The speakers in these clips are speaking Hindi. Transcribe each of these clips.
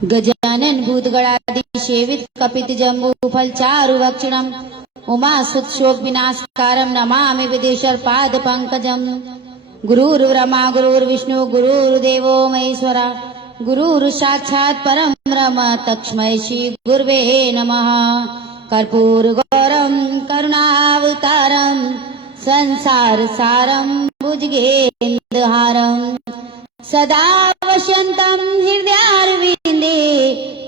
गजानन भूतगणादि सेवित कपित जम्बू फल चारु भक्षणम उमा सुत शोक विनाशकारम नमामि विदेशर पाद पंकजम। गुरुर्ब्रह्मा गुरुर्विष्णु गुरुर्देवो महेश्वरा गुरुर् साक्षात् परम ब्रह्म तस्मै श्री गुरवे नमः। कर्पूर गौरम करुणावतारम संसार सारम भुजगेन्द्रहारम सदा वसन्तं हृदयारविन्दे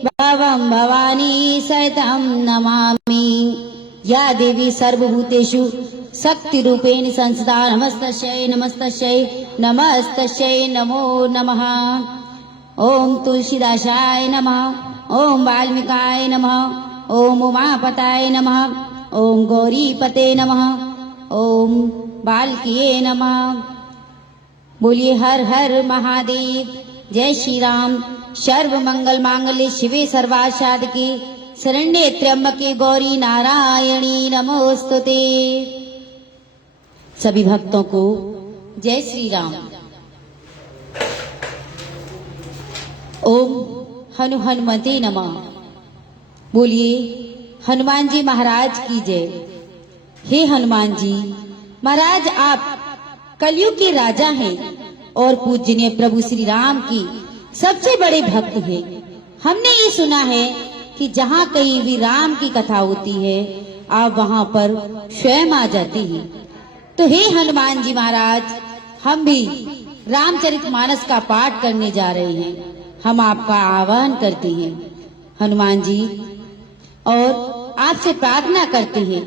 भवं भवानी सहितं नमामि। या देवी सर्वभूतेषु शक्तिरूपेण संस्थिता नमस्तस्यै नमस्तस्यै नमस्तस्यै नमो नमः। ओम तुलसीदासाय नमः ओम वाल्मीकाय नमः ओम उमापताय नमः ओम गौरीपते नमः ओम बालकीये नमः। बोलिए हर हर महादेव। जय श्री राम। सर्व मंगल मांगल्ये शिवे सर्वार्थ साधके शरण्ये त्र्यंबके गौरी नारायणी नमोस्तुते। सभी भक्तों को जय श्री राम। ओम हनु हनुमते नमः। बोलिए हनुमान जी महाराज की जय। हे हनुमान जी महाराज, आप कलयुग के राजा हैं और पूजनीय प्रभु श्री राम की सबसे बड़े भक्त हैं। हमने ये सुना है कि जहाँ कहीं भी राम की कथा होती है आप वहाँ पर स्वयं आ जाती हैं। तो हे हनुमान जी महाराज, हम भी रामचरितमानस का पाठ करने जा रहे हैं। हम आपका आह्वान करते हैं हनुमान जी और आपसे प्रार्थना करते हैं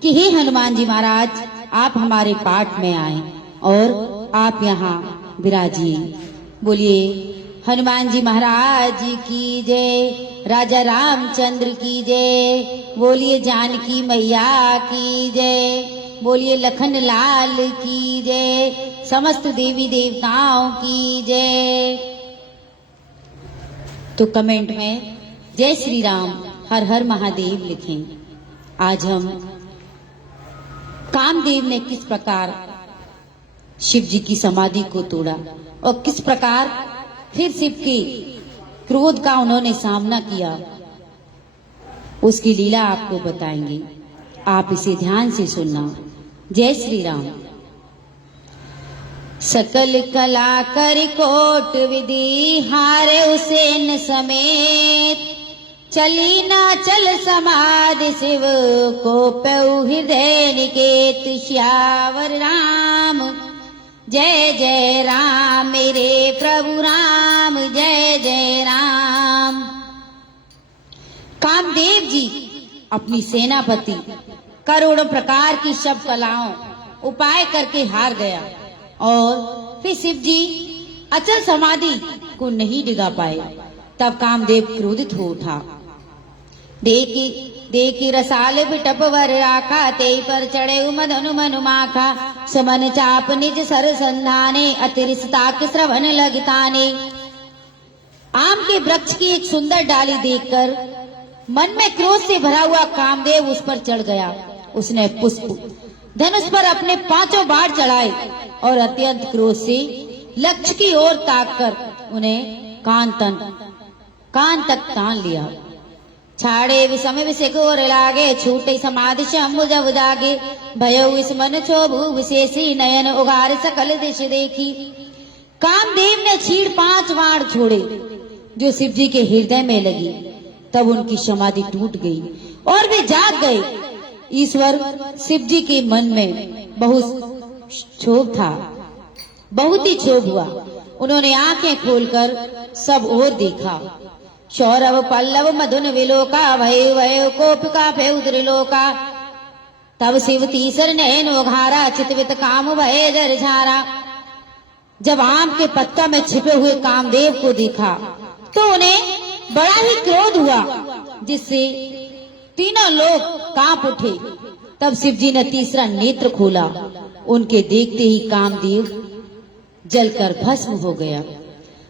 कि हे हनुमान जी महाराज, आप हमारे पाठ में आए और आप यहाँ विराजिए। बोलिए हनुमान जी महाराज की जय। राजा रामचंद्र की जय। बोलिए जानकी मैया की जय। बोलिए लखन लाल की जय। समस्त देवी देवताओं की जय। तो कमेंट में जय श्री राम हर हर महादेव लिखें। आज हम कामदेव ने किस प्रकार शिव जी की समाधि को तोड़ा और किस प्रकार फिर शिव के क्रोध का उन्होंने सामना किया, उसकी लीला आपको बताएंगे। आप इसे ध्यान से सुनना। जय श्री राम। सकल कला कर कोट विधि हारे उसेन समेत चली ना चल समाधि शिव को पऊ हृदय निकेत। श्यावर राम जय जय राम मेरे प्रभु राम जय जय राम। कामदेव जी अपनी सेनापति करोड़ों प्रकार की सब कलाओं उपाय करके हार गया और फिर शिव जी अचल समाधि को नहीं डिगा पाए। तब कामदेव क्रोधित हो उठा। देखी रसाल बिटपवर राखा ते पर चढ़े मधनु मनु माखा। समन चाप निज सर संधाने अतिरिसता के श्रवण लगताने। आम के वृक्ष की एक सुंदर डाली देखकर मन में क्रोध से भरा हुआ कामदेव उस पर चढ़ गया। उसने पुष्प धनुष पर अपने 5 बाण चढ़ाए और अत्यंत क्रोध से लक्ष्य की ओर ताककर उन्हें कान तक तान लिया। छाड़े विषम विषेकोर लागे छूटे समाधि शंभु जब जागे। भयो विस्मन क्षोभु विशेषी नयन उगार सकल दिश देखी। कामदेव ने छीड़ 5 बाण छोड़े जो शिव जी के हृदय में लगी। तब उनकी समाधि टूट गई और वे जाग गए। ईश्वर शिव जी के मन में बहुत क्षोभ था, बहुत ही क्षोभ हुआ। उन्होंने आंखें खोलकर सब ओर देखा। सौरभ पल्लव मधुन विलोका भय भय कोपिका फेउद्र लोका। तब शिव तीसर नयन उघारा चितवित काम भय जर झारा। जब आम के पत्ता में छिपे हुए कामदेव को देखा तो उन्हें बड़ा ही क्रोध हुआ, जिससे तीनों लोग कांप उठे। तब शिव जी ने तीसरा नेत्र खोला। उनके देखते ही कामदेव जलकर भस्म हो गया।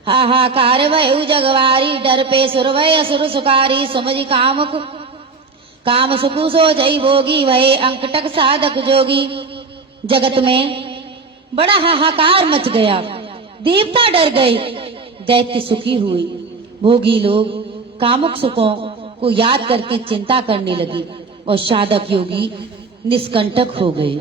हाहाकार भयउ जगवारी डर पे सुर भय असुर सुकारी। समझी काम सुखु सो जई भोगी वहे अंकटक साधक जोगी। जगत में बड़ा हाहाकार मच गया। देवता डर गए, दैत्य सुखी हुए। भोगी लोग कामुक सुखों को याद करके चिंता करने लगे और साधक योगी निष्कंटक हो गए।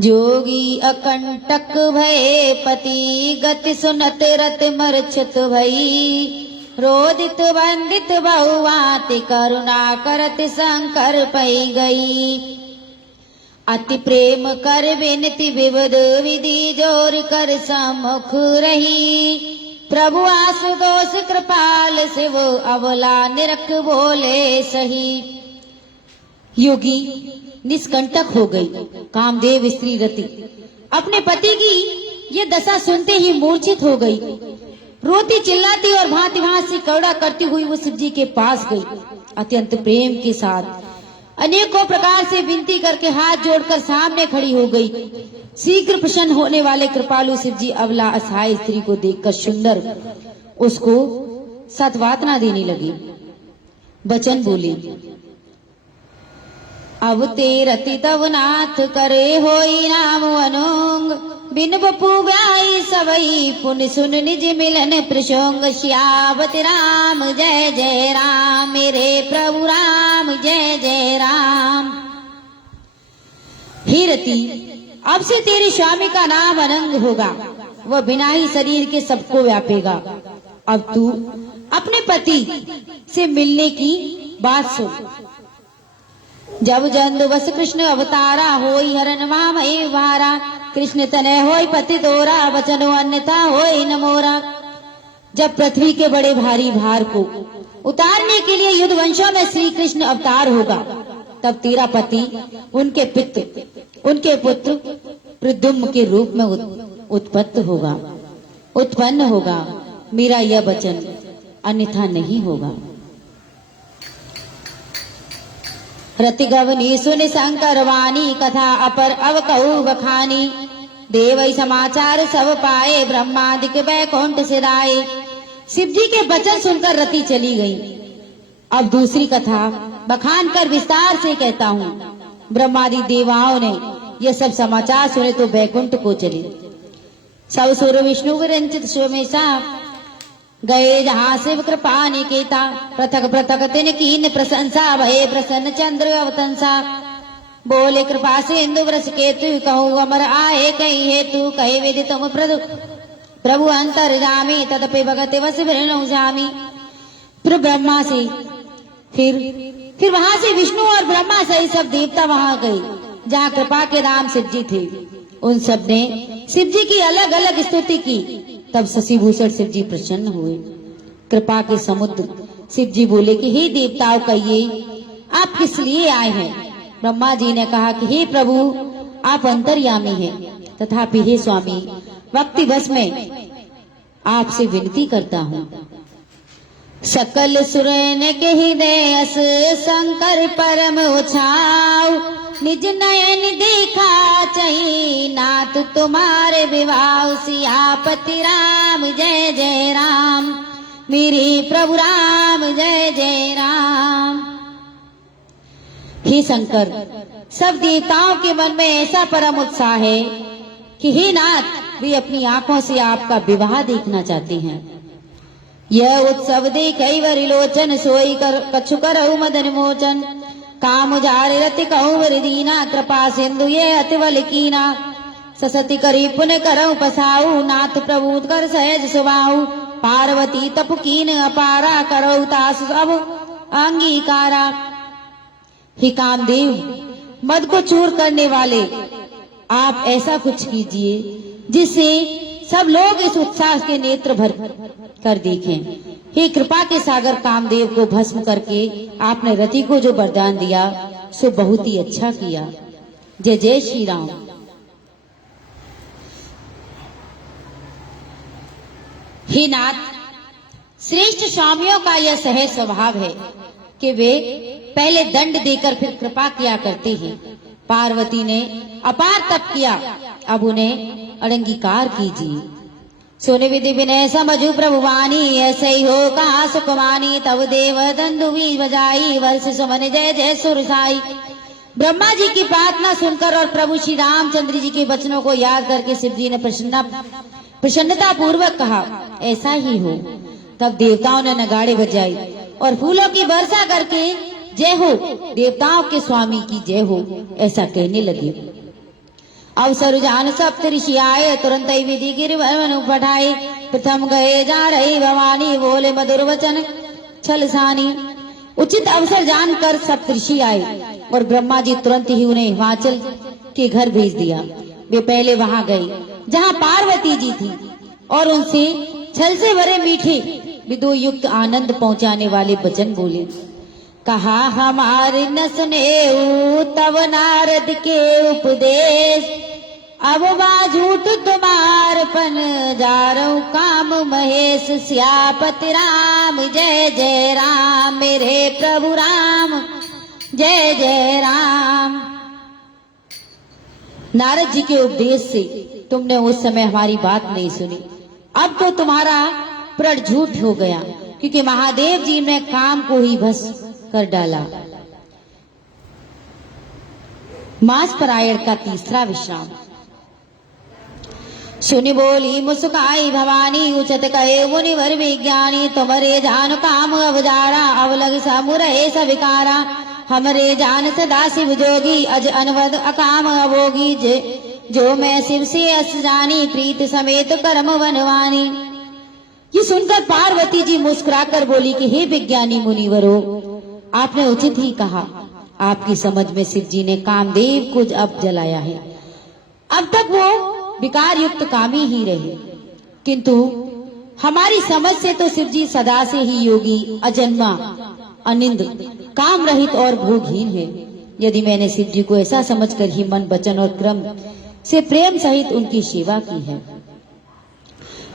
जोगी अकंटक भये पति गति सुनत रत मरछत भई, रोदित वंदित बहुवाति करुणा करत शंकर पई गई। अति प्रेम कर विनति विविध विधि जोर कर सम्मुख रही, प्रभु आशुतोष कृपाल शिव अवला निरख बोले सही। योगी निष्कंटक हो गई। कामदेव स्त्री रति अपने पति की ये दशा सुनते ही मूर्छित हो गई। रोती चिल्लाती और भांति भांति से कौड़ा करती हुई वो शिव जी के पास गई। अत्यंत प्रेम के साथ अनेकों प्रकार से विनती करके हाथ जोड़कर सामने खड़ी हो गई। शीघ्र प्रसन्न होने वाले कृपालु शिव जी अबला असहाय स्त्री को देखकर सुंदर उसको सत्वातना देने लगे। वचन बोले, अब ते रति तव नाथ करे होई नाम अनुंग, बिन बपू व्याई सबई पुन सुन निज मिलन प्रसंग। श्यावत राम जय जय राम, मेरे प्रभु राम जय जय राम। हे रति, अब से तेरे स्वामी का नाम अनंग होगा, वह बिना ही शरीर के सबको व्यापेगा। अब तू अपने पति से मिलने की बात सुन। जब जंदुवस कृष्ण अवतारा होई हरन मामय वारा, कृष्ण तनय होई पति तोरा वचनो अन्यथा होई न मोरा। जब पृथ्वी के बड़े भारी भार को उतारने के लिए युद्ध वंशों में श्री कृष्ण अवतार होगा, तब तेरा पति उनके पुत्र प्रद्युम्न के रूप में उत्पन्न होगा। मेरा यह वचन अन्यथा नहीं होगा। रतिगवनी सुन शंकर वाणी, कथा अपर अवकहु बखानी। देवई समाचार सब पाए, ब्रह्मादिक बैकुंठ सिराए। शिव जी के वचन सुनकर रति चली गई। अब दूसरी कथा बखान कर विस्तार से कहता हूँ। ब्रह्मादि देवाओं ने यह सब समाचार सुने तो बैकुंठ को चले। सब सुर विष्णु विरंचित सोमेशा, गए जहाँ शिव कृपा निकेता। पृथक पृथक तिन कीन प्रशंसा, भये प्रसन्न चंद्र अवतंसा। बोले कृपा सिंधु वृष केतु, कहूँ अमर आए कही हेतु। कहे विधि तुम प्रभु अंतर जामी, तदपि भगत वस जामी। फिर ब्रह्मा से फिर वहां से विष्णु और ब्रह्मा सहित सब देवता वहां गए जहाँ कृपा के नाम शिव जी थे। उन सब ने शिव जी की अलग अलग स्तुति की। तब शशिभूषण शिव जी प्रसन्न हुए। कृपा के समुद्र शिव जी बोले कि हे देवताओं, कहिए आप किस लिए आए हैं। ब्रह्मा जी ने कहा कि हे प्रभु, आप अंतर्यामी हैं, तथापि हे स्वामी, भक्ति बस में आपसे विनती करता हूँ। सकल सुरन के हृदय अस शंकर परम उछाव, निज नयन देखा चही नाथ तुम्हारे विवाह। सियापति राम जय जय राम, मेरे प्रभु राम जय जय राम। हे शंकर, सब देवताओं के मन में ऐसा परम उत्साह है कि हे नाथ, वे अपनी आंखों से आपका विवाह देखना चाहते हैं। यह उत्सव देखई वरिलोचन, सोई कर कछु करहु मदन मोचन। काम उजारे रति कहूँ वरदीना, कृपा सिंधु ये अति बल कीना। ससती करी पुण्य करहु पसाऊ, नाथ प्रभु कर सहज सुबाऊ। पार्वती तप कीन अपारा, करहु तास सब अंगीकारा। हे कामदेव, मद को चूर करने वाले, आप ऐसा कुछ कीजिए जिससे सब लोग इस उत्साह के नेत्र भर कर देखें। हे कृपा के सागर कामदेव को भस्म करके आपने रति को जो वरदान दिया सो बहुत ही अच्छा किया। जय जय श्री राम। हे नाथ, श्रेष्ठ स्वामियों का यह सहज स्वभाव है कि वे पहले दंड देकर फिर कृपा किया करते हैं। पार्वती ने अपार तप किया, अब उन्हें अंगीकार कीजिए। सोने विधि विनय समझू प्रभु वाणी, ऐसे ही हो कहा सुखवानी। तब देव दंडुवी बजाई, वर्ष सुमन जय जय सुरसाई। ब्रह्मा जी की प्रार्थना सुनकर और प्रभु श्री रामचंद्र जी के वचनों को याद करके शिव जी ने प्रसन्नता पूर्वक कहा, ऐसा ही हो। तब देवताओं ने नगाड़े बजाई और फूलों की वर्षा करके जय हो देवताओं के स्वामी की जय हो ऐसा कहने लगे। अवसर जान सप्त ऋषि आए, तुरंत ही विधि गिरवन पठाए। प्रथम गए जा रही भवानी, बोले मधुर वचन छलसानी। उचित अवसर जानकर सप्तऋषि आए और ब्रह्मा जी तुरंत ही उन्हें हिमाचल के घर भेज दिया। वे पहले वहां गए जहां पार्वती जी थी और उनसे छल से भरे मीठे विदो युक्त आनंद पहुंचाने वाले वचन बोले। कहा हमारे न सुने तब नारद के उपदेश, अब बा झूठ तुम्हारपन जारऊ काम महेश। सियापति राम जय जय राम, मेरे प्रभु राम जय जय राम। नारद जी के उपदेश से तुमने उस समय हमारी बात नहीं सुनी, अब तो तुम्हारा प्रण झूठ हो गया, क्योंकि महादेव जी ने काम को ही भस्म कर डाला। मास परायण का तीसरा विश्राम। सुनि बोली मुस्काई भवानी, उचत कहे मुनिवर विज्ञानी। तुम्हारे जान काम अवजारा, अवलग समुरहे सविकारा। हमरे जान सदा शिव जोगी, अज अनवद अकाम अभोगी। जो मैं शिव से अस जानी, प्रीत समेत कर्म वनवानी। ये सुनकर पार्वती जी मुस्कुराकर बोली कि हे विज्ञानी मुनिवरो, आपने उचित ही कहा। आपकी समझ में शिव जी ने कामदेव को अब जलाया है। अब तक वो विकार युक्त कामी ही रहे, किंतु हमारी समझ से तो शिव जी सदा से ही योगी, अजन्मा, अनिंद, काम रहित और भोगहीन है। यदि मैंने शिव जी को ऐसा समझकर ही मन वचन और क्रम से प्रेम सहित उनकी सेवा की है,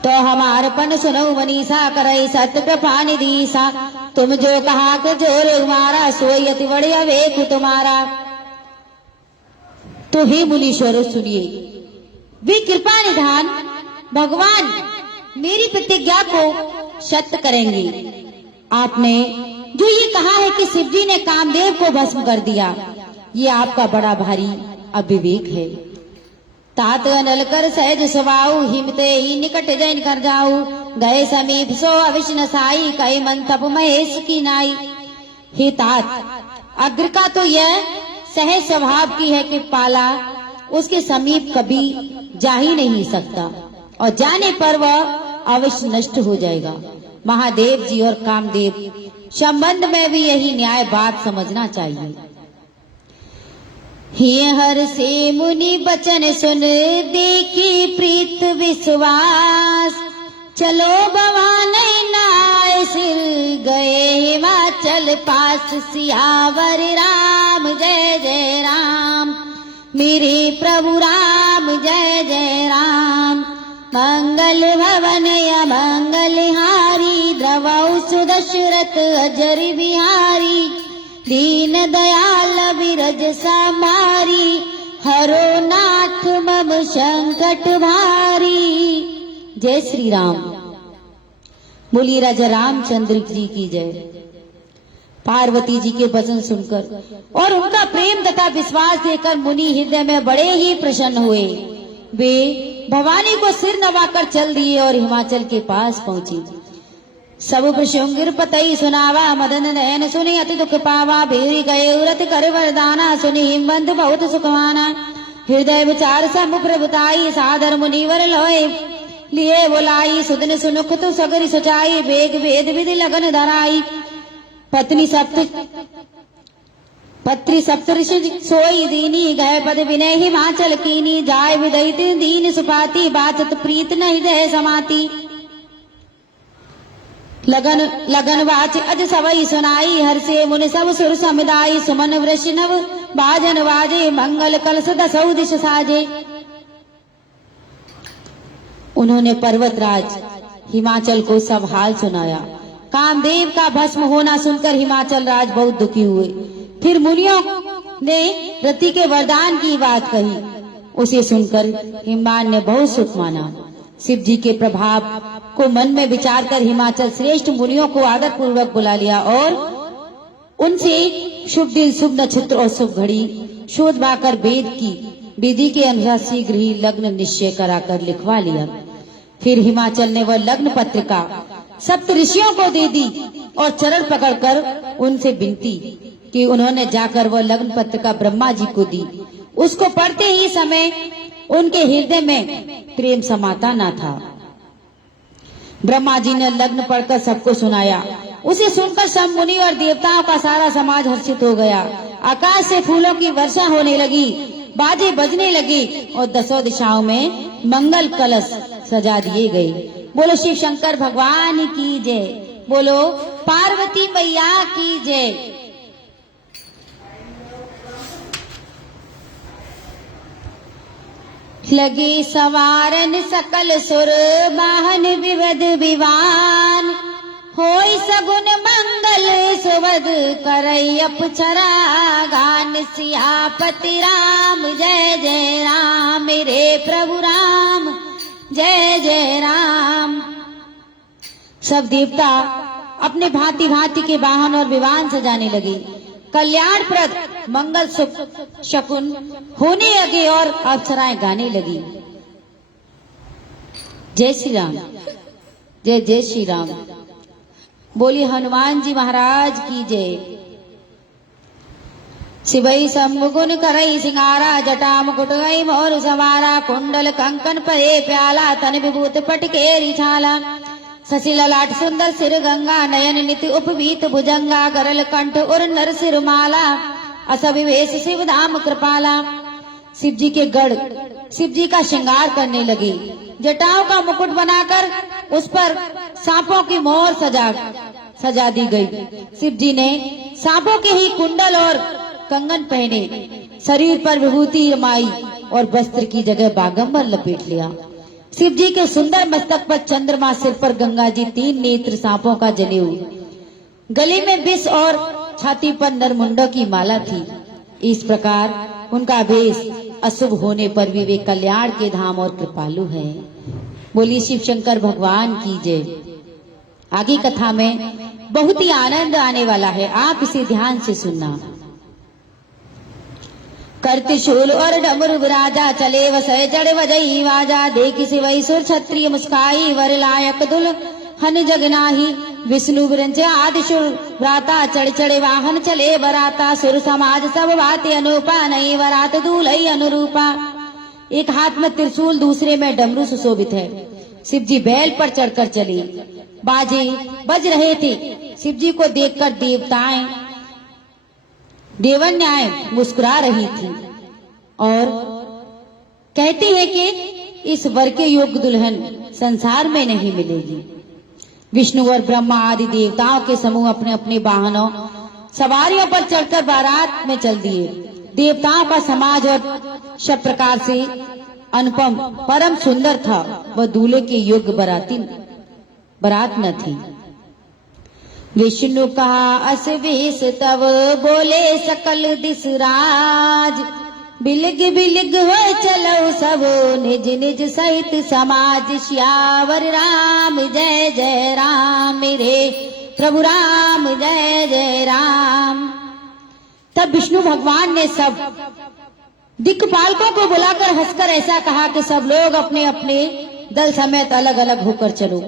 तो हमारपन सुनो मनीषा, करई सत्य कृपा निधीसा। तुम जो कहा कि जोर तुम्हारा, सोई अति बढ़िया वेक तुम्हारा। तो हे मुनीश्वरों सुनिए, वे कृपा निधान भगवान मेरी प्रतिज्ञा को सत्य करेंगे। आपने जो ये कहा है कि शिव जी ने कामदेव को भस्म कर दिया, ये आपका बड़ा भारी अविवेक है। तात अनल कर सहज स्वभाव, हिमते ही निकट जैन कर जाऊ। गए समीप सो अविष्ण साई, कई मन तप महेश की नाई। हे तात, अग्र का तो यह सहज स्वभाव की है कि पाला उसके समीप कभी जा ही नहीं सकता, और जाने पर वह अवश्य नष्ट हो जाएगा। महादेव जी और कामदेव संबंध में भी यही न्याय बात समझना चाहिए। हे हर से मुनि बचन सुन, देखी प्रीत विश्वास। चलो भवान नाय सिर, गए हिमाचल पास। सियावर राम जय जय राम, मेरे प्रभु राम जय जय राम। मंगल भवन अमंगल हारी, द्रवौ सुदशरथ अजर बिहारी। दीन दयाल बिरज समारी, हरो नाथ मम संकट भारी। जय श्री राम। बोलिए राजा रामचंद्र जी की जय। पार्वती जी के वचन सुनकर और उनका प्रेम तथा विश्वास देखकर मुनि हृदय में बड़े ही प्रसन्न हुए। वे भवानी को सिर नवाकर चल दिए और हिमाचल के पास पहुंची। सब प्रसंगिर पतई सुनावा, मदन नयन सुनी अति दुख पावा। भेरी गए उरत कर वरदाना, सुनी हिमबंध बहुत सुखवाना। हृदय विचार सम प्रभुताई, सादर मुनिवर लोए लिए बोलाई। सुदन सुनुख तो सगरी सचाई, वेग वेद विधि लगन धराई। पत्नी सप्तऋषि सोई दीनी, गए पद विनय हिमाचल कीनी। जाय विदयित दीन सुपाती, बाचत प्रीत न हृदय समाती। लगन वाच अज सवई सुनाई, हर से मुनि सब सुर समुदाई। सुमन वृषणव बाजन वाजे, मंगल कलश दसौ दिश साजे। उन्होंने पर्वतराज हिमाचल को सब हाल सुनाया। कामदेव का भस्म होना सुनकर हिमाचल राज बहुत दुखी हुए। फिर मुनियों ने रति के वरदान की बात कही। उसे सुनकर हिमवान ने बहुत सुख माना। शिव जी के प्रभाव को मन में विचार कर हिमाचल श्रेष्ठ मुनियों को आदर पूर्वक बुला लिया और उनसे शुभ दिन, शुभ नक्षत्र और शुभ घड़ी शोध पाकर वेद की विधि के अनुसार शीघ्र ही लग्न निश्चय कराकर लिखवा लिया। फिर हिमाचल ने वह लग्न पत्रिका सप्त ऋषियों को दे दी और चरण पकड़कर उनसे विनती कि उन्होंने जाकर वह लग्न पत्र का ब्रह्मा जी को दी। उसको पढ़ते ही समय उनके हृदय में प्रेम समाता न था। ब्रह्मा जी ने लग्न पढ़कर सबको सुनाया। उसे सुनकर सब मुनि और देवताओं का सारा समाज हर्षित हो गया। आकाश से फूलों की वर्षा होने लगी, बाजे बजने लगे और दसों दिशाओं में मंगल कलश सजा दिए गए। बोलो शिव शंकर भगवान की जय, बोलो पार्वती मैया की जय। लगे सवारन सकल सुर वाहन विविध विवान, होई सगुन मंगल सुवद करई अपचरा गान। सियापति राम जय जय राम, मेरे प्रभु राम जय जय राम। सब देवता अपने भांति भांति के वाहन और विमान सजाने लगे। कल्याणप्रद मंगल शकुन होने लगे और अप्सराएं गाने लगी। जय श्री राम, जय जय श्री राम। बोली हनुमान जी महाराज की जय। शिवई शंभुगुन करई सिंगारा, जटा मुकुट गई मोर सवारा। कुंडल कंकन परे प्याला, तन विभूत पटके रिछाला। शशि ललाट सुंदर सिर गंगा, नयन निति उपवीत भुजंगा। गरल कंठ और नर सिर माला, अस विवेश शिव धाम कृपाला। शिव जी के गढ़ शिव जी का श्रृंगार करने लगे। जटाओं का मुकुट बनाकर उस पर सांपों की मोहर सजा दी गई। शिव जी ने सांपों के ही कुंडल और कंगन पहने, शरीर पर विभूति रमाई और वस्त्र की जगह बागंबर लपेट लिया। शिव जी के सुंदर मस्तक पर चंद्रमा, सिर पर गंगा जी, 3 नेत्र सांपों का जनेऊ, गले में विष और छाती पर नरमुंडों की माला थी। इस प्रकार उनका वेश अशुभ होने पर भी वे कल्याण के धाम और कृपालु हैं। बोली शिव शंकर भगवान की जय। आगे कथा में बहुत ही आनंद आने वाला है, आप इसे ध्यान से सुनना। करते शूल और डमरू विराजा, चले वसय चढ़ बजई वाजा। देखी शिवई सुर क्षत्रिय मुस्काई, वर लायक दुल हन जगनाही। विष्णु विरंच आदि सुर व्राता, चढ़ चढ़े वाहन चले बराता। सुर समाज सब बाते अनूपा, नहीं वरात दूलई अनुरूपा। एक हाथ में त्रिशूल, दूसरे में डमरू सुशोभित है। शिव जी बैल पर चढ़कर चले, बाजे बज रहे थे। शिव जी को देखकर देवन्याएं मुस्कुरा रही थी और कहती है कि इस वर के योग्य दुल्हन संसार में नहीं मिलेगी। विष्णु और ब्रह्मा आदि देवताओं के समूह अपने अपने वाहनों सवारियों पर चढ़कर बारात में चल दिए। देवताओं का समाज और सब प्रकार से अनुपम परम सुंदर था। वह दूल्हे के योग्य बारात न थी। विष्णु कहा अस वेश तब, बोले सकल दिस राज। बिलिग बिलिग हो चलो सब, निज निज सहित समाज। श्यावर राम जय जय राम, मेरे प्रभु राम जय जय राम। तब विष्णु भगवान ने सब दिक्पालकों को बुलाकर हंसकर ऐसा कहा कि सब लोग अपने अपने दल समेत अलग अलग होकर चलो।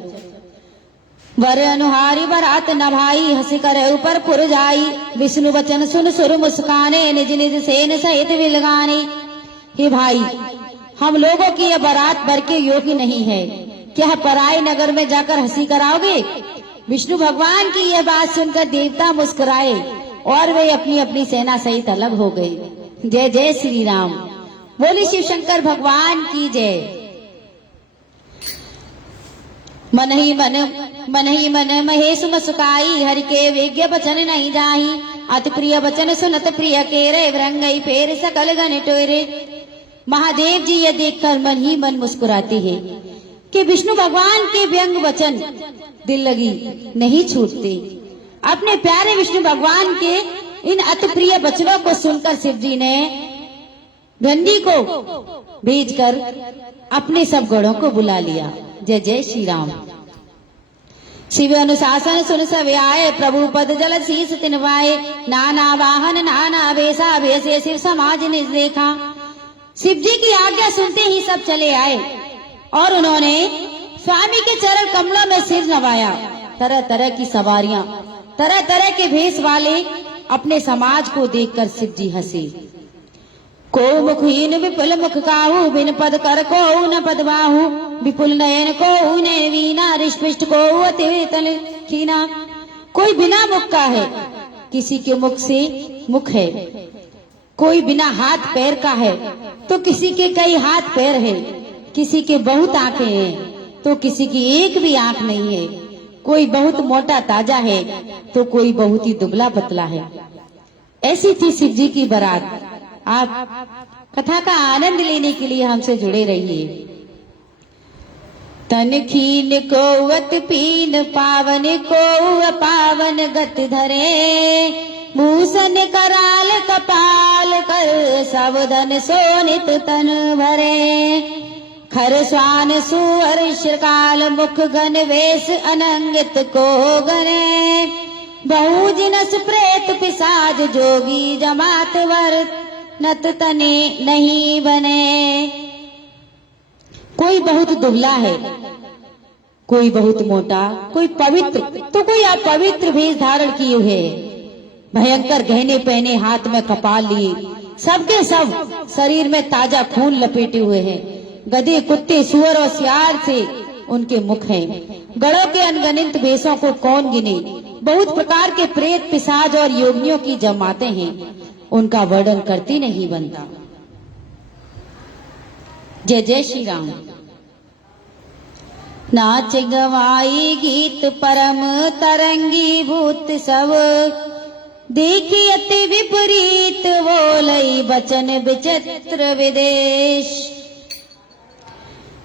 वर अनुहारी बरात नभाई, हंसी कर ऊपर पुर जाई। विष्णु वचन सुन सुर मुस्काने, निज निज सेन सहित विलगाने। हे भाई, हम लोगों की यह बारात वर के योग्य नहीं है। क्या पराई नगर में जाकर हंसी कराओगे? विष्णु भगवान की यह बात सुनकर देवता मुस्कुराए और वे अपनी अपनी सेना सहित अलग हो गए। जय जय श्री राम। बोली शिव शंकर भगवान की जय। मन ही मन महेश मुस्काई, हरि के विज्ञ वचन नहीं जाही। अति प्रिय वचन सुनत प्रिय केरे, व्रंगई फेर सकल गण टोरे। महादेव जी ये देखकर मन ही मन मुस्कुराते हैं कि विष्णु भगवान के व्यंग वचन दिल लगी नहीं छूटते। अपने प्यारे विष्णु भगवान के इन अति प्रिय वचनों को सुनकर शिव जी ने धंडी को भेजकर अपने सब गणों को बुला लिया। जय जय श्री राम। शिव अनुशासन सुन सब आए, प्रभु पद जल शीस तिनवाए। नाना वाहन नाना वेशा, भेषे शिव समाज ने देखा। शिव जी की आज्ञा सुनते ही सब चले आए और उन्होंने स्वामी के चरण कमलों में सिर नवाया तरह तरह की सवारियां, तरह तरह के भेष वाले अपने समाज को देखकर शिव जी हंसे। को मुखहीन विपुल मुख काहू, बिन पद कर को न पद बाहू, विपुल नयन को ने वीना, रिष्पिष्ट को अति तल खीना। कोई बिना मुख का है, किसी के मुख से मुख है। कोई बिना हाथ पैर का है तो किसी के कई हाथ पैर है। किसी के बहुत आंखें हैं तो किसी की एक भी आंख नहीं है। कोई बहुत मोटा ताजा है तो कोई बहुत ही दुबला पतला है। ऐसी थी शिव जी की बारात। आप कथा का आनंद लेने के लिए हमसे जुड़े रहिए। तन खीन को अत पीन, पावन को अपावन गत धरे, भूषण कराल कपाल कर, सब धन सोनित तन भरे। खर स्वान सुअर श्रकाल, मुख घन वेश अनंगित को गने, बहु जिनस प्रेत पिशाच, जोगी जमात वर नत तने नहीं बने। कोई बहुत दुबला है, कोई बहुत मोटा, कोई पवित्र तो कोई अपवित्र भेष धारण किए हुए है। भयंकर गहने पहने, हाथ में कपाल लिए, सबके सब शरीर में ताजा खून लपेटे हुए हैं। गधे, कुत्ते, सुअर और सियार से उनके मुख हैं। गणों के अनगिनत भेषों को कौन गिने। बहुत प्रकार के प्रेत, पिशाच और योगियों की जमातें हैं, उनका वर्णन करती नहीं बनता। जय जय श्री राम। नाच गवाई गीत परम तरंगी भूत सब, देखी अति विपरीत बोलई बचन विचित्र विदेश।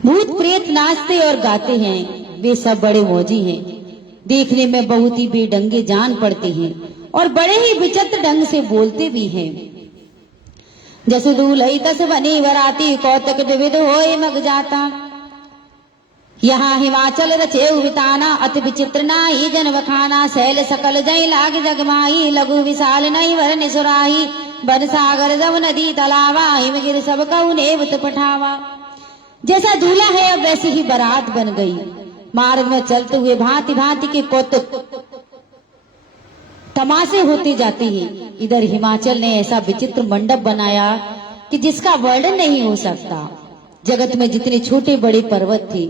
भूत प्रेत नाचते और गाते हैं, वे सब बड़े मौजी हैं। देखने में बहुत ही बेढंगे जान पड़ते हैं और बड़े ही विचित्र ढंग से बोलते भी हैं। जसु दूलई तस बनी वराती, कौतक विविध होए मग जाता। यहाँ हिमाचल रचे विताना, अति विचित्र नाई जन वखाना। शैल सकल जय लाग जगमाई, लघु विशाल नई वर निसुराही। बन सागर जब नदी तलावा, हिमगिर सब कऊ नेवत पठावा। जैसा दूल्हा है अब वैसी ही बारात बन गई। मार्ग में चलते हुए भांति भांति के कौतुक तमाशे होते जाते हैं। इधर हिमाचल ने ऐसा विचित्र मंडप बनाया कि जिसका वर्णन नहीं हो सकता। जगत में जितने छोटे बड़े पर्वत थे,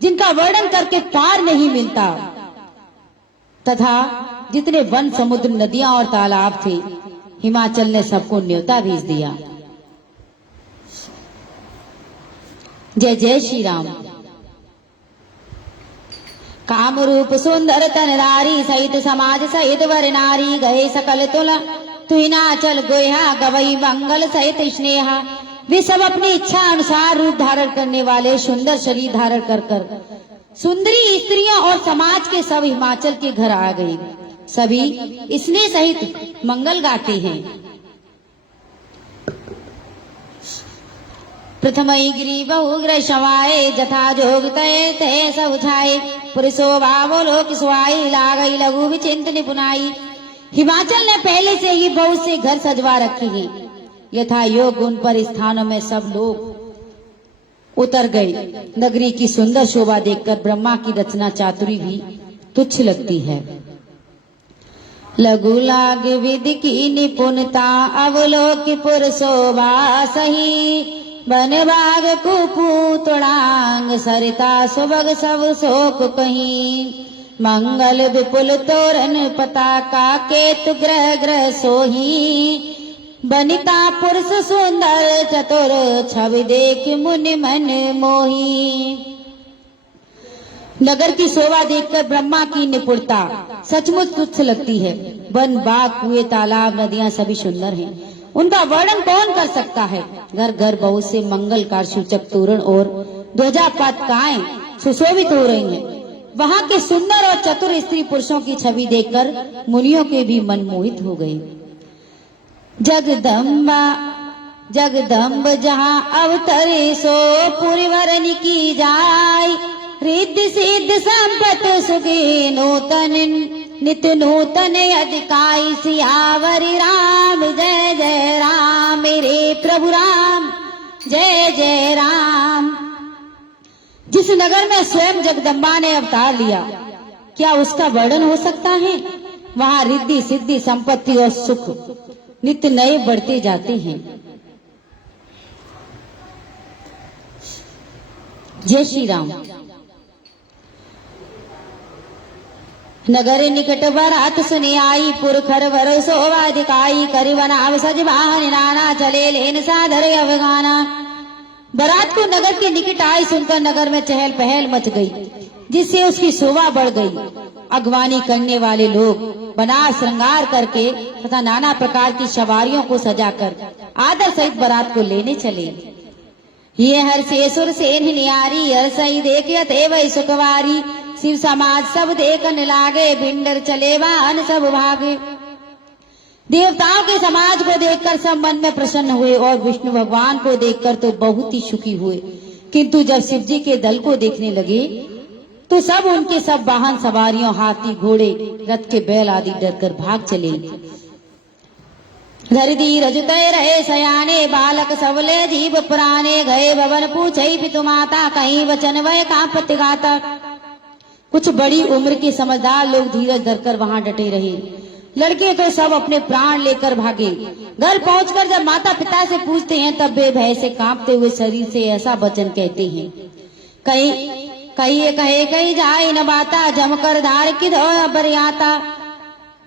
जिनका वर्णन करके पार नहीं मिलता, तथा जितने वन, समुद्र, नदियां और तालाब थे, हिमाचल ने सबको न्योता भेज दिया। जय जय श्री राम। काम रूप सुंदर तनधारी, सहित समाज सहित वर नारी। गए सकल तुला तुना चल गोया, गवई मंगल सहित स्नेहा। वे सब अपनी इच्छा अनुसार रूप धारण करने वाले सुंदर शरीर धारण कर कर सुंदरी स्त्रियां और समाज के सब हिमाचल के घर आ गई। सभी स्नेह सहित मंगल गाते हैं। प्रथमई गिरी बहुग्र शवाए, जथा जोग तय तय सब छाए। पुरुषो भावो लोक सुहाई, लागई लघु विचिंत निपुनाई। हिमाचल ने पहले से ही बहुत से घर सजवा रखे हैं। यथा योग उन पर स्थानों में सब लोग उतर गए। नगरी की सुंदर शोभा देखकर ब्रह्मा की रचना चातुरी भी तुच्छ लगती है। लघु लाग विधि की निपुणता, अवलोक पुर शोभा सही। बन बाग कुपुतड़ांग, सरिता सुबग सब शोक कहीं। मंगल विपुल तोरण पताका, केतु ग्रह ग्रह सोही। बनिता पुरुष सुंदर चतुर, छवि देख मुनि मन मोही। नगर की शोभा देखकर ब्रह्मा की निपुणता सचमुच तुच्छ लगती है। वन, बाग, कुएं, तालाब, नदियां सभी सुंदर हैं। उनका वर्णन कौन कर सकता है। घर घर बहुत से मंगल कार सूचक तोरण और ध्वजा पताकाएं सुशोभित हो रही हैं। वहां के सुंदर और चतुर स्त्री पुरुषों की छवि देखकर मुनियों के भी मन मोहित हो गए। जगदम्बा जगदम्ब जहाँ अवतरे, सो पुरवरन की जाय। रिद्धि सिद्ध संपत सुखे, नूतन नित नूतन अधिकाई। सियावरी राम जय जय राम, मेरे प्रभु राम जय जय राम। जिस नगर में स्वयं जगदम्बा ने अवतार लिया, क्या उसका वर्णन हो सकता है? वहाँ रिद्धि सिद्धि संपत्ति और सुख नित्य नए बढ़ते जाते हैं। जय श्री राम। नगर निकट बरात सुनी आई, पुरखर भर शोभा दिखाई, करी बनाव सज वाहन नाना, चले लेन सादर अवगाना। बारात को नगर के निकट आई सुनकर नगर में चहल पहल मच गई, जिससे उसकी शोभा बढ़ गई। अगवानी करने वाले लोग बना श्रृंगार करके तथा नाना प्रकार की सवारियों को सजाकर आदर सहित बारात को लेने चले। ये हर से सुर से नियारी, हर सही देखते वही सुखवारी, शिव समाज सब देखन लागे, भिंडर चले वाहन सब भागे। देवताओं के समाज को देखकर सब मन में प्रसन्न हुए और विष्णु भगवान को देखकर तो बहुत ही सुखी हुए, किंतु जब शिव जी के दल को देखने लगे तो सब उनके सब वाहन सवारियों, हाथी घोड़े रथ के बैल आदि डरकर भाग चले। धरती रजतय रहे सयाने, बालक सबले जीव पुराने, गए भवन पूछई पितु माता, कहीं वचन वह कांपत गाता। कुछ बड़ी उम्र के समझदार लोग धीरज धरकर वहां डटे रहे। लड़के तो सब अपने प्राण लेकर भागे। घर पहुंचकर जब माता पिता से पूछते हैं तब वे भय से कांपते हुए शरीर से ऐसा वचन कहते हैं, कहीं जाए न बाता, जमकर धार की धो बरियाता,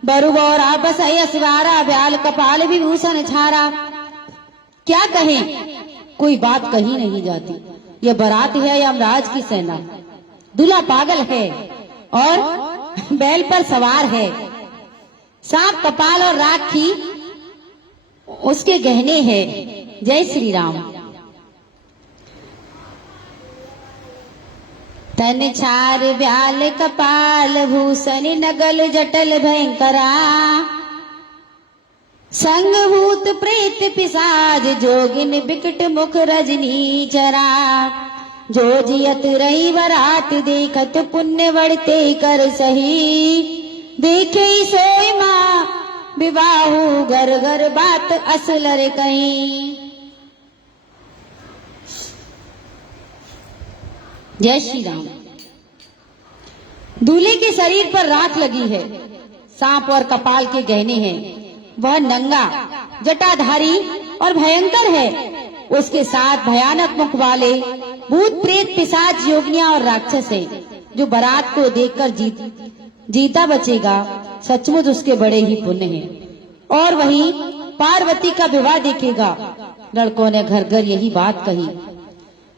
बरुबोरा बसैया सिवारा, ब्याल कपाल विभूषण छारा। क्या कहें, कोई बात कही नहीं जाती। यह बारात है यमराज की सेना, दूल्हा पागल है और बैल पर सवार है, सांप कपाल और राखी उसके गहने हैं। जय श्री राम। तन छार ब्याल कपाल भूषण नगल जटल भयंकरा, संग भूत प्रेत पिशाच जोगिन बिकट मुख रजनी चरा, जो जियत रही बरात देखत पुण्य बढ़ते कर सही, देखे सोई माँ विवाहु घर घर बात असलर कहीं। जय श्री राम। दूल्हे के शरीर पर राख लगी है, सांप और कपाल के गहने हैं। वह नंगा जटाधारी और भयंकर है। उसके साथ भयानक मुख वाले भूत प्रेत पिशाच योगिनियां और राक्षस हैं। जो बारात को देखकर जीता बचेगा सचमुच उसके बड़े ही पुण्य हैं। और वहीं पार्वती का विवाह देखेगा। लड़कों ने घर घर यही बात कही।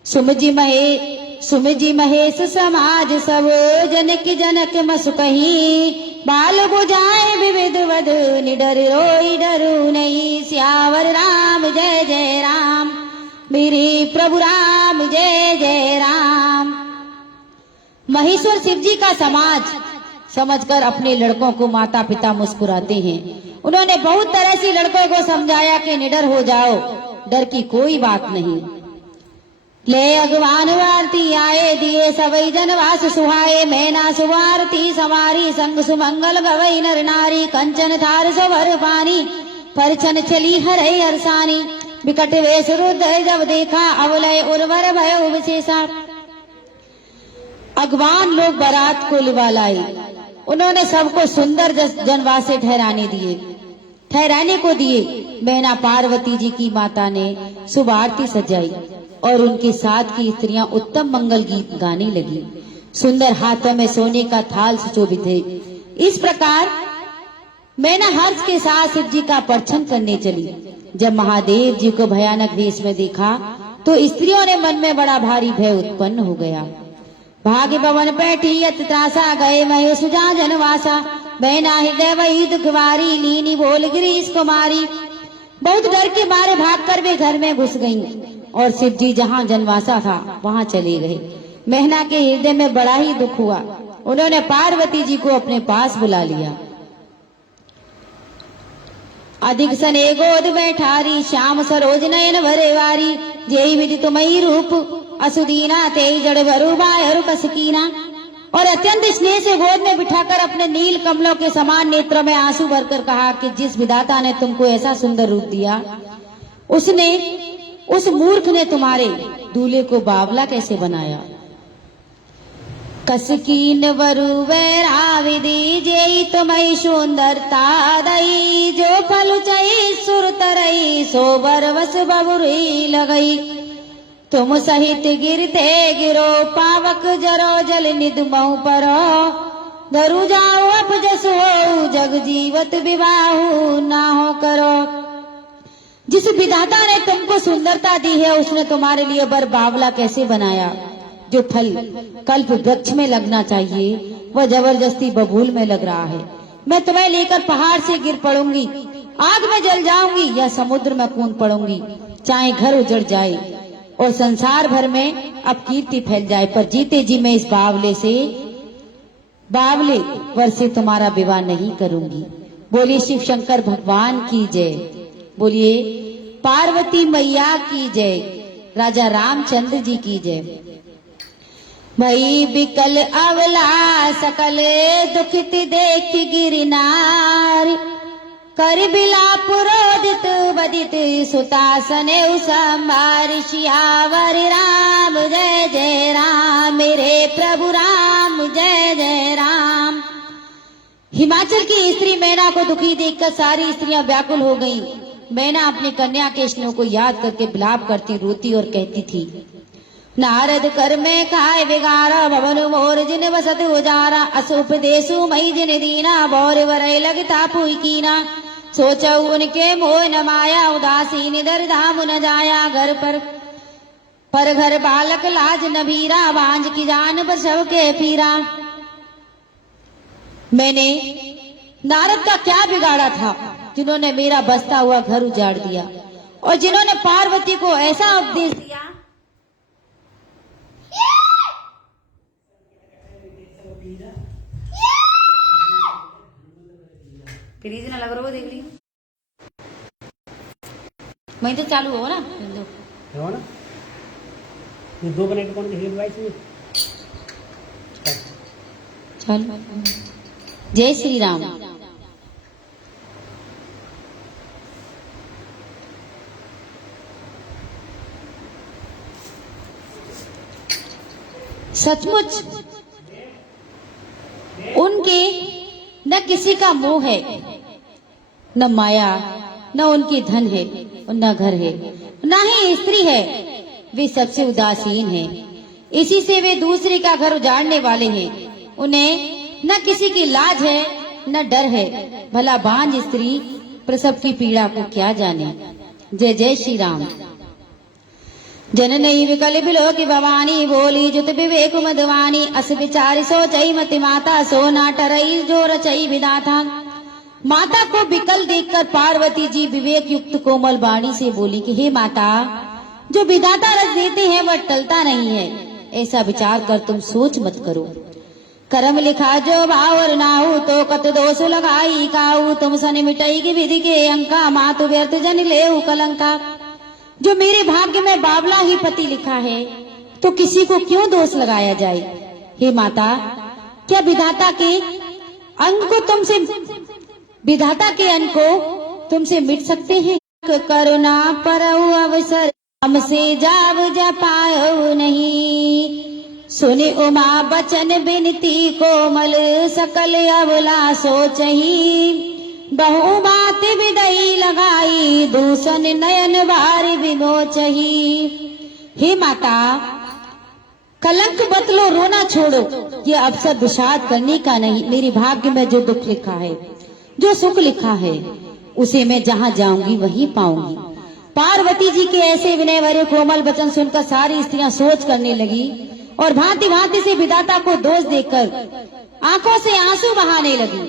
सुमजी महेश समाज सब, जनक मसु कही, बाल बुझाए विविध वध, निडर रोई डरू नहीं, सियावर राम जय जय राम, मेरे प्रभु राम जय जय राम। महेश्वर शिव जी का समाज समझकर अपने लड़कों को माता पिता मुस्कुराते हैं। उन्होंने बहुत तरह से लड़कों को समझाया कि निडर हो जाओ, डर की कोई बात नहीं। ले अगवान आरती आए, दिए सवई जनवास सुहाए, मैना सुवारती सवारी, संग सुमंगल गवई नर नारी, कंचन थार सवर पानी, परछन चली हरे हरसानी, विकट वेश रुद्र जब देखा, अवलय उर्वर भय विशेषा। अगवान लोग बारात को लिवा लाए। उन्होंने सबको सुंदर जनवासे ठहराने को दिए। मैना पार्वती जी की माता ने शुभ आरती सजाई और उनके साथ की स्त्रियां उत्तम मंगल गीत गाने लगी। सुंदर हाथों में सोने का थाल सुशोभित है। इस प्रकार मैना हर्ष के साथ शिव जी का परछन करने चली। जब महादेव जी को भयानक वेश में देखा तो स्त्रियों ने मन में बड़ा भारी भय उत्पन्न हो गया। भाग्य भवन बैठी अत त्रासा, गए महे सुजा जनवासा, बहना हृदय वही दुखवारी, लीनी बोल गिरीश कुमारी। बहुत डर के मारे भागकर वे घर में घुस गईं और शिव जी जहाँ जनवासा था वहाँ चले गए। मैना के हृदय में बड़ा ही दुख हुआ। उन्होंने पार्वती जी को अपने पास बुला लिया। अधिक सने गोद बैठारी, श्याम सरोज नयन भरे वारी, जेहि विधि तुम्ही रूप असुदीना, तेई जड़ भरू बायरु कसकीना। और अत्यंत स्नेह से गोद में बिठाकर अपने नील कमलों के समान नेत्रों में आंसू भरकर कहा कि जिस विधाता ने तुमको ऐसा सुंदर रूप दिया, उस मूर्ख ने तुम्हारे दूल्हे को बावला कैसे बनाया। कसकीन वरु वैराविदी जेई तुम्हें सुंदरता दई जो फल चई सुर तरई सो बरवस बबुरी लगई तुम सहित गिरते गिरो पावक जरो जल निध मऊ परो धरु जाओ अप जसो जग जीवत विवाहु ना हो करो। जिस विधाता ने तुमको सुंदरता दी है उसने तुम्हारे लिए बर बावला कैसे बनाया। जो फल कल्प वृक्ष में लगना चाहिए वह जबरदस्ती बबूल में लग रहा है। मैं तुम्हें लेकर पहाड़ से गिर पड़ूंगी, आग में जल जाऊंगी या समुद्र में कूद पड़ूंगी, चाहे घर उजड़ जाए और संसार भर में अब कीर्ति फैल जाए, पर जीते जी मैं इस बावले वर से तुम्हारा विवाह नहीं करूंगी। बोलिए शिव शंकर भगवान की जय, बोलिए पार्वती मैया की जय, राजा रामचंद्र जी की जय। भई बिकल अवला सकल दुखित देख गिरनार कर बिलाप रोदित बदित सुतासने संभार शियावर राम जय जय राम मेरे प्रभु राम जय जय राम। हिमाचल की स्त्री मैना को दुखी देखकर सारी स्त्रियां व्याकुल हो गईं। मैना अपनी कन्या के स्नेह को याद करके विलाप करती रोती और कहती थी, नारद कर में काय बिगारा भवन मोर जिन बसत उजारा असुपदेशु मई जिन दीना बौर वरय लगता पुई कीना सोचौ उनके मोह न माया उदासी निधर धाम न जाया घर पर घर बालक लाज नबीरा बांझ की जान बसव के पीरा। मैंने नारद का क्या बिगाड़ा था जिन्होंने मेरा बसता हुआ घर उजाड़ दिया और जिन्होंने पार्वती को ऐसा उपदेश दिया। फ्रीज ना लग रहा हो देख ली वहीं तो चालू हो ना हो ना ये 2 कनेक्ट कौन दिख रही है चल। जय श्री राम। सचमुच उनके न किसी का मोह है, न माया, न उनकी धन है, न घर है, न ही स्त्री है। वे सबसे उदासीन हैं। इसी से वे दूसरे का घर उजाड़ने वाले हैं। उन्हें न किसी की लाज है न डर है। भला बांझ स्त्री प्रसव की पीड़ा को क्या जाने। जय जय श्री राम। जननी विकल बिलो की भवानी बोली जुत विवेक मधवानी अस विचारी सोचई मति माता सो ना टरई जो रचई विधाता। माता को विकल देखकर पार्वती जी विवेक युक्त कोमल वाणी से बोली कि हे माता, जो विधाता रच देते हैं वह टलता नहीं है। ऐसा विचार कर तुम सोच मत करो। कर्म लिखा जो भावर नाहु तो कत दोष लगाई काऊ। तुम सन मिटई की विधि के अंका मातु व्यर्थ जन लेहु कलंका। जो मेरे भाग्य में बावला ही पति लिखा है तो किसी को क्यों दोष लगाया जाए। हे माता, क्या विधाता के अंग को तुमसे मिट सकते हैं। करुणा परऊ अवसर हमसे जाव जा पायो नहीं। सुनि उमा बचन बिनती कोमल सकल अबला सोचही। बहु बात विदई लगाई दूषण नयन बार विमोचही। हे माता, कलंक बतलो रोना छोड़ो। ये अवसर विषाद करने का नहीं। मेरे भाग्य में जो दुख लिखा है, जो सुख लिखा है, उसे मैं जहाँ जाऊंगी वहीं पाऊंगी। पार्वती जी के ऐसे विनय भरे कोमल वचन सुनकर सारी स्त्रियां सोच करने लगी और भांति भांति से विधाता को दोष देकर आंखों से आंसू बहाने लगी।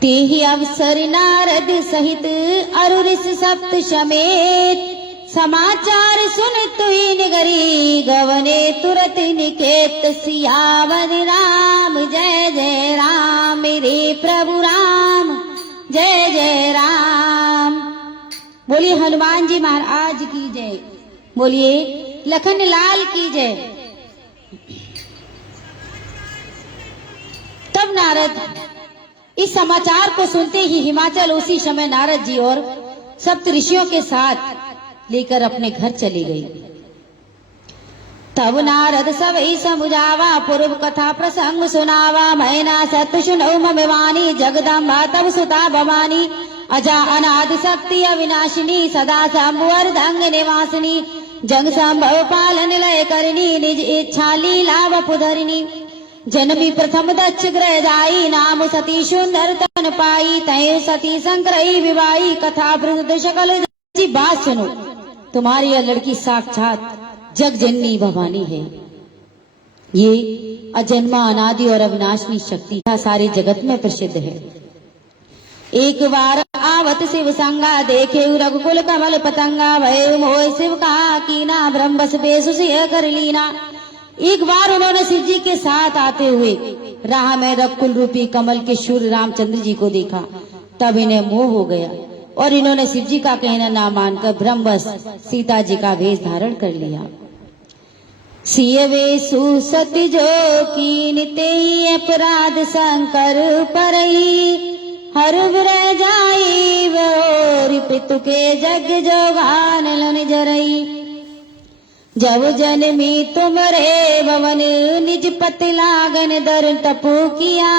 तेहि अवसर नारद सहित अरुरिस सप्त समेत समाचार सुन तुई निगरी गवने तुरत निकेत। सियावर राम जय जय राम मेरे प्रभु राम जय जय राम। बोलिए हनुमान जी महाराज की जय। बोलिए लखन लाल की जय। तब नारद इस समाचार को सुनते ही हिमाचल उसी समय नारद जी और सप्त ऋषियों के साथ लेकर अपने घर चली गई। तब नारद सबई समुझावा पूर्व कथा प्रसंग सुनावा। मैना सत्य सुनौ मम वाणी जगदम्बा तब सुता भवानी। अजा अनादि शक्ति अविनाशिनी सदा शंभुवर धंग निवासिनी। जग संभव पालन लय करनी निज इच्छा लीला वपुधरिणी। जन्मी प्रथम दक्ष ग्रह जाई नाम सती सुंदर तन पाई। तय सती संक्रई विवाही कथा प्रसिद्ध सकल जी। बात सुनो, तुम्हारी यह लड़की साक्षात जग जननी भवानी है। ये अजन्मा अनादि और अविनाशी शक्ति सारे जगत में प्रसिद्ध है। एक बार आवत शिव संगा देखे रघुकुल कमल पतंगा। भय मोह शिव का कीना ब्रह्म बस बेसुसिय कर लीना। एक बार उन्होंने शिव जी के साथ आते हुए राह में रघुकुल रूपी कमल के शूर रामचंद्र जी को देखा। तब इन्हें मोह हो गया और इन्होंने शिव जी का कहना ना मानकर ब्रह्म बस सीता जी का वेश धारण कर लिया। सिय वेशु सती जो कीन तेहि अपराध शंकर परई। हर विरह जाई और पितु के जग जोगान लन जरई। जब जन्मी तुमरे भवन निज पति लागन दर तपु किया।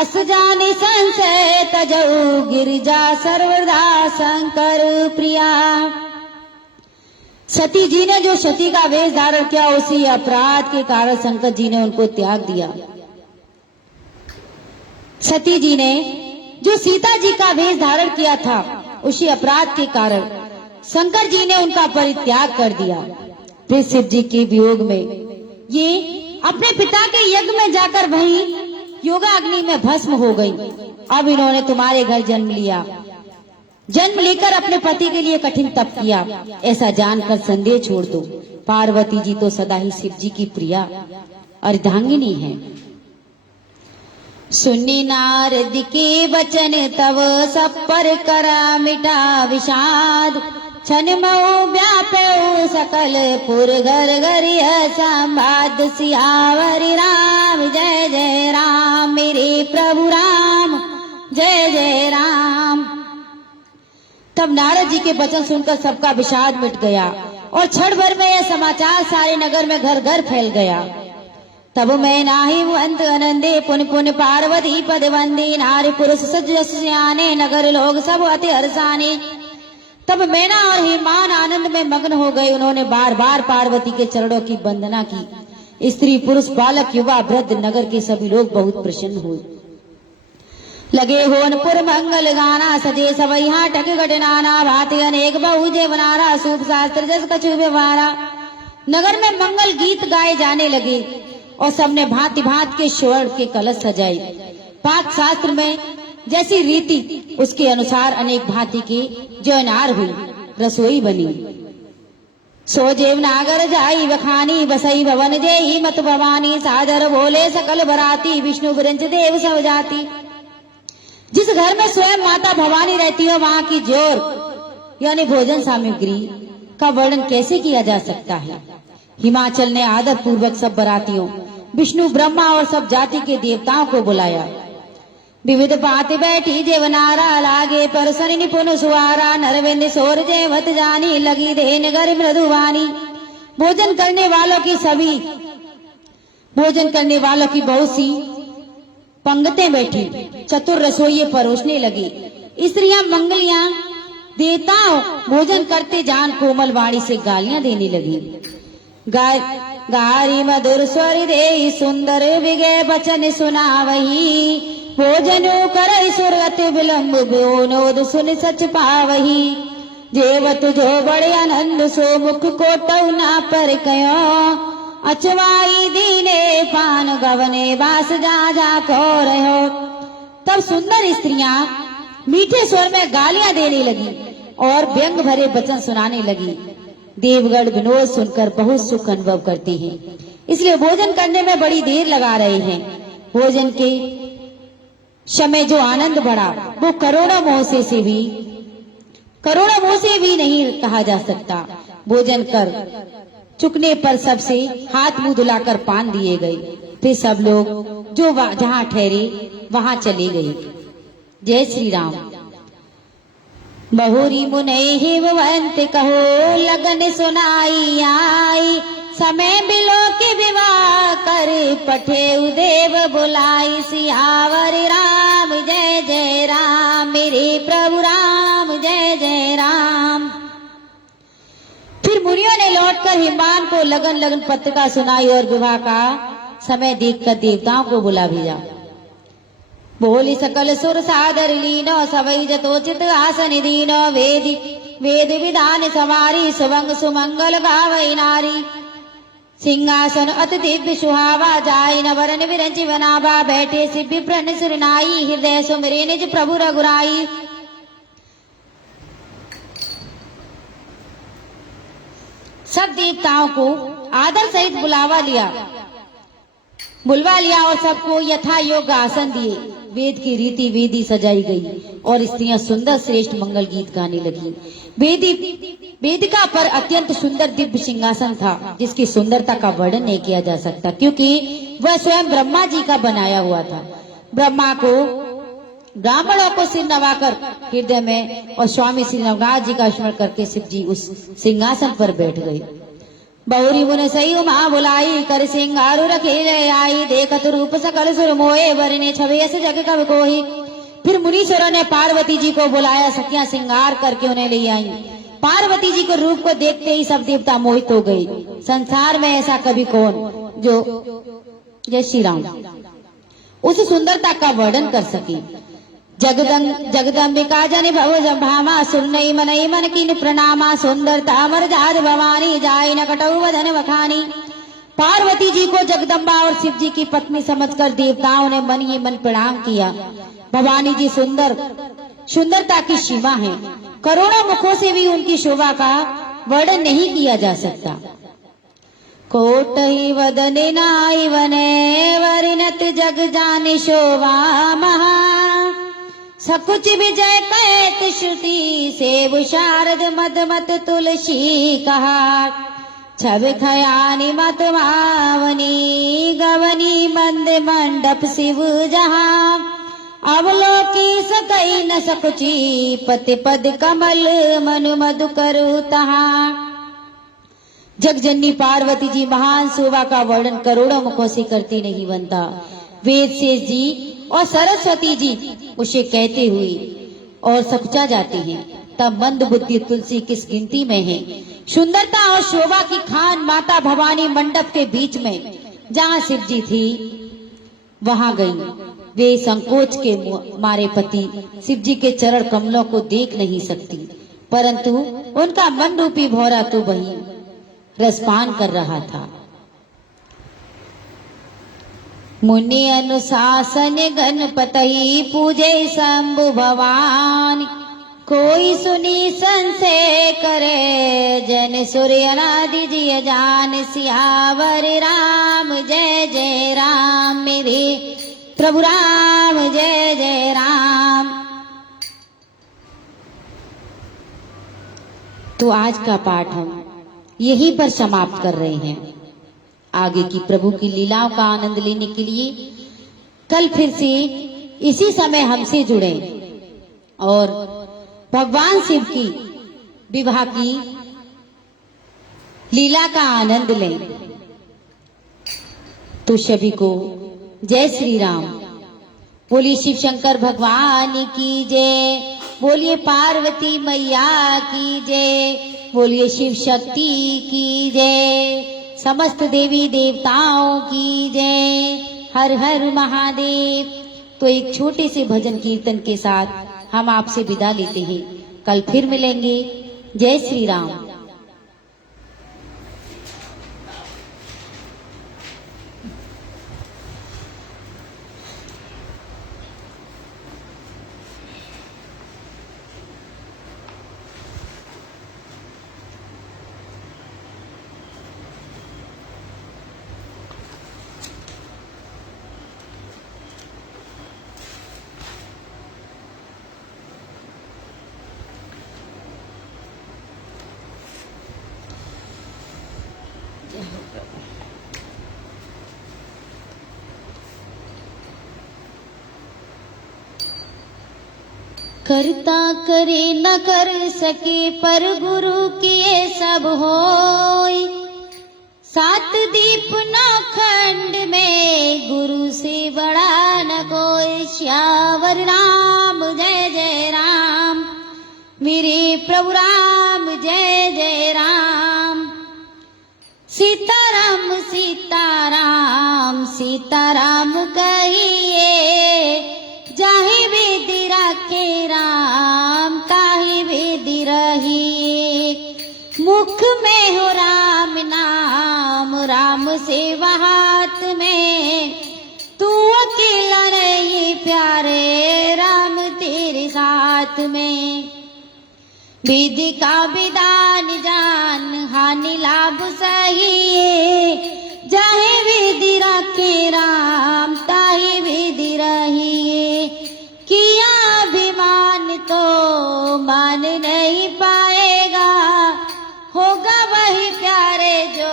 अस जानी संशय तजऊ गिरिजा सर्वदा शंकर प्रिया। सती जी ने जो सती का वेश धारण किया उसी अपराध के कारण शंकर जी ने उनको त्याग दिया। सती जी ने जो सीता जी का वेश धारण किया था उसी अपराध के कारण शंकर जी ने उनका परित्याग कर दिया। फिर शिव जी के वियोग में ये अपने पिता के यज्ञ में जाकर वहीं योगा अग्नि में भस्म हो गई। अब इन्होंने तुम्हारे घर जन्म लिया। जन्म लेकर अपने पति के लिए कठिन तप किया। ऐसा जानकर संदेह छोड़ दो। पार्वती जी तो सदा ही शिव जी की प्रिया अर्धांगिनी है। सुनी नारद के वचन तव सब पर करा मिटा विषाद। छन मऊ व्याप्यो सकल पुर घर घर संवाद। सियावरि राम जय जय राम मेरे प्रभु राम जय जय राम। तब नारद जी के वचन सुनकर सबका विषाद मिट गया और क्षण भर में यह समाचार सारे नगर में घर घर फैल गया। तब मैं नाही अंत आनंदे पुन पुन पार्वती पद वंदे। नारी पुरुष सज जस सियाने नगर लोग सब अति हर्षाने। तब मैना और हिमान आनंद में मग्न हो गए। उन्होंने बार बार पार्वती के चरणों की वंदना की। स्त्री पुरुष बालक युवा वृद्ध नगर के सभी लोग बहुत प्रसन्न हुए। लगे होनपुर मंगल गाना सजे सवई हाटक घटनाना। भांति अनेक बहु जेवनारा सूप शास्त्र जस कछु व्यवहारा। नगर में मंगल गीत गाए जाने लगे और सबने भांति भांति के स्वर्ण के कलश सजाए। पाक शास्त्र में जैसी रीति उसके अनुसार अनेक भांति के जयनार हुई। रसोई बनी। सो जेव नागर जाई बखानी बसई भवन जेहि मत भवानी। सादर बोले सकल बराती विष्णु विरंच देव सब जाति। जिस घर में स्वयं माता भवानी रहती है वहाँ की जोर यानी भोजन सामग्री का वर्णन कैसे किया जा सकता है। हिमाचल ने आदर पूर्वक सब बरातियों विष्णु ब्रह्मा और सब जाति के देवताओं को बुलाया। विविध भांति बैठी जेवनारा लागे परसन निपुण सुवारा। नरविंद सोर जेवत जानी लगी दे नगर मृदुवानी। भोजन करने वालों की बहुत सी पंगतें बैठी चतुर रसोइये परोसने लगी। स्त्रियां मंगलियां देवताओं भोजन करते जान कोमल वाणी से गालियां देने लगी। गारी मधुर स्वर दे सुंदर विगे वचन सुनावही। भोजन करई सुरत विलंब ब्योनोद सुन सच पावही। जेवत जो बड़े आनंद सो मुख को टौना पर कयो। अचवाई दीने पान गवने बास जा जा को रहो। तब सुंदर स्त्रियां मीठे स्वर में गालियां देने लगी और व्यंग भरे वचन सुनाने लगी। देवगण विनोद सुनकर बहुत सुख अनुभव करते हैं, इसलिए भोजन करने में बड़ी देर लगा रहे हैं। भोजन के समय जो आनंद बढ़ा वो करोड़ों मोह से भी नहीं कहा जा सकता। भोजन कर चुकने पर सबसे हाथ मुंह धुलाकर पान दिए गए। फिर सब लोग जो जहाँ ठहरे वहां चले गए। जय श्री राम। बहुरी मुनई हिमवंत कहो लगन सुनाई आई। समय बिलो की विवाह कर पठेउ देव बुलाई सियावर राम जय जय राम मेरे प्रभु राम जय जय राम। फिर मुनियों ने लौटकर हिमान को लगन लगन पत्रिका सुनाई और विवाह का समय देखकर देवताओं को बुला भेजा। बोली सकल सुर सादर लीनो सवई जतोचित आसन दीनो वेद विधान सवारी सुवंग सुमंगल गावई नारी सिंहासन अति दिव्य सुहावा जाय न वरन विरंच वनावा बैठे सिद्धि प्रण सुरनाई हृदय सुमिरे निज प्रभु रघुराई। सब देवताओं को आदर सहित बुलवा लिया और सबको यथा योग्य आसन दिए। वेद की रीति वेदी सजाई गई और स्त्रियां सुंदर श्रेष्ठ मंगल गीत गाने लगी। वेदिका पर अत्यंत सुंदर दिव्य सिंहासन था जिसकी सुंदरता का वर्णन नहीं किया जा सकता क्योंकि वह स्वयं ब्रह्मा जी का बनाया हुआ था। ब्रह्मा को ब्राह्मणों को सिर नवाकर हृदय में और स्वामी श्री रघुनाथ जी का स्मरण करके शिव जी उस सिंहासन पर बैठ गए। बहुरी मुन सही उमा बुलाई कर सिंगारू रखे ले आई देखत रूप सकल सुर मोए वरने छवेस जग कब कोई। फिर मुनीश्वरों ने पार्वती जी को बुलाया सखियां श्रृंगार करके उन्हें ले आई। पार्वती जी के रूप को देखते ही सब देवता मोहित हो गए। संसार में ऐसा कभी कौन जो जय श्री राम उस सुंदरता का वर्णन कर सके। जगदम्बिका जन भव भामा सुनई मनई मन कीन प्रणामा सुंदरता अमर जाद भवानी जाय न कटऊ वदन वखानी। पार्वती जी को जगदम्बा और शिव जी की पत्नी समझकर देवताओं ने मन ही मन प्रणाम किया। भवानी जी सुंदरता की सीमा है। करोड़ों मुखों से भी उनकी शोभा का वर्णन नहीं किया जा सकता। कोटहि वदन नाई वने वरिणत जग जानि शोभा महा सकुच विजय कैत श्रुति सेव शारद मद मत तुलसी कहा छवि खयानी मत मावनी गवनी मंद मंडप शिव जहां अवलोकी सकई न सकुची पति पद कमल मनु मधु करु तहा। जगजननी पार्वती जी महान शोभा का वर्णन करोड़ों मुखों से करती नहीं बनता। वेद शेष जी और सरस्वती जी उसे कहते हुए और सकुचा जाते हैं तब मंद बुद्धि तुलसी किस गिनती में है। सुंदरता और शोभा की खान माता भवानी मंडप के बीच में जहाँ शिव जी थी वहां गई। वे संकोच के मारे पति शिव जी के चरण कमलों को देख नहीं सकती परंतु उनका मन रूपी भौरा तो वही रसपान कर रहा था। मुनि अनुशासन गणपति पूजे शंभु भवान कोई सुनी संशय करे जन सूर्य नादि जिय जान सियावर राम जय जय राम मेरे प्रभु राम जय जय राम। तो आज का पाठ हम यहीं पर समाप्त कर रहे हैं। आगे की प्रभु की लीलाओं का आनंद लेने के लिए कल फिर से इसी समय हमसे जुड़े और भगवान शिव की विवाह की लीला का आनंद लें। तो सभी को जय श्री राम। बोलिए शिव शंकर भगवान की जय। बोलिए पार्वती मैया की जय। बोलिए शिव शक्ति की जय। समस्त देवी देवताओं की जय। हर हर महादेव। तो एक छोटे से भजन कीर्तन के साथ हम आपसे विदा लेते हैं। कल फिर मिलेंगे। जय श्री राम। करता करे न कर सके पर गुरु किए सब होय। सात दीप नौ खंड में गुरु से बड़ा न कोई। श्यावर राम जय जय राम, मेरे प्रभु राम जय जय राम। सीताराम सीताराम सीताराम कहिए, जाहि विधि राखे राम ताहि विधि रहिए। मुख में हो राम नाम, राम सेवा हाथ में, तू अकेला नहीं प्यारे, राम तेरे साथ में। विधि का विधान जान, हानि लाभ सहिए, जाहे विधि राखे राम ताहि विधि रहिए। किया अभिमान तो मान नहीं पाएगा, होगा वही प्यारे जो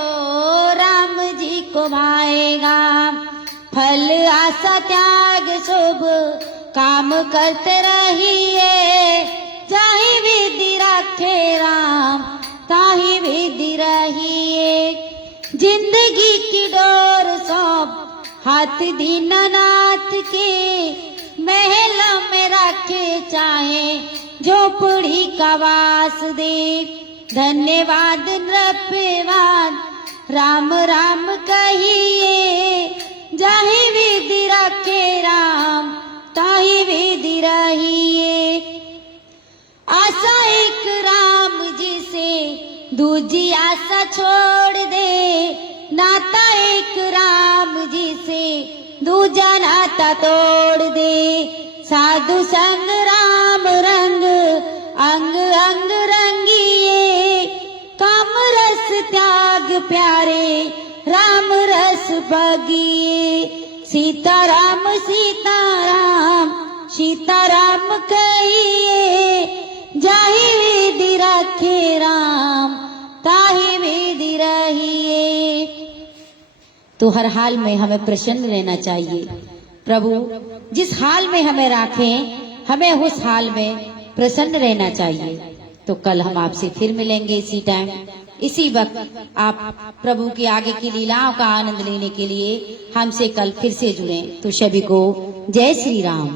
राम जी को भाएगा। फल आशा त्याग शुभ काम करते रहिए, जाहि विधि राखे राम ताहि विधि रहिए। जिंदगी की डोर सौंप हाथ दीनानाथ के, महल में रखे चाहे झोपड़ी का वास दे। धन्यवाद नृपवाद राम राम कहिए, जाहि विधि राखे राम ताहि विधि रहिए। आशा एक राम जी से दूजी आशा छोड़ दे, नाता एक राम जी से दूजा नाता तोड़ दे। साधु संग राम रंग अंग अंग रंगिए, काम रस त्याग प्यारे राम रस बगिए। सीताराम सीताराम सीताराम कहिए, जाहि विधि राखे राम ताहि विधि रहिए। तो हर हाल में हमें प्रसन्न रहना चाहिए। प्रभु जिस हाल में हमें राखें, हमें उस हाल में प्रसन्न रहना चाहिए। तो कल हम आपसे फिर मिलेंगे इसी टाइम इसी वक्त। आप प्रभु की आगे की लीलाओं का आनंद लेने के लिए हमसे कल फिर से जुड़ें। तो सभी को जय श्री राम।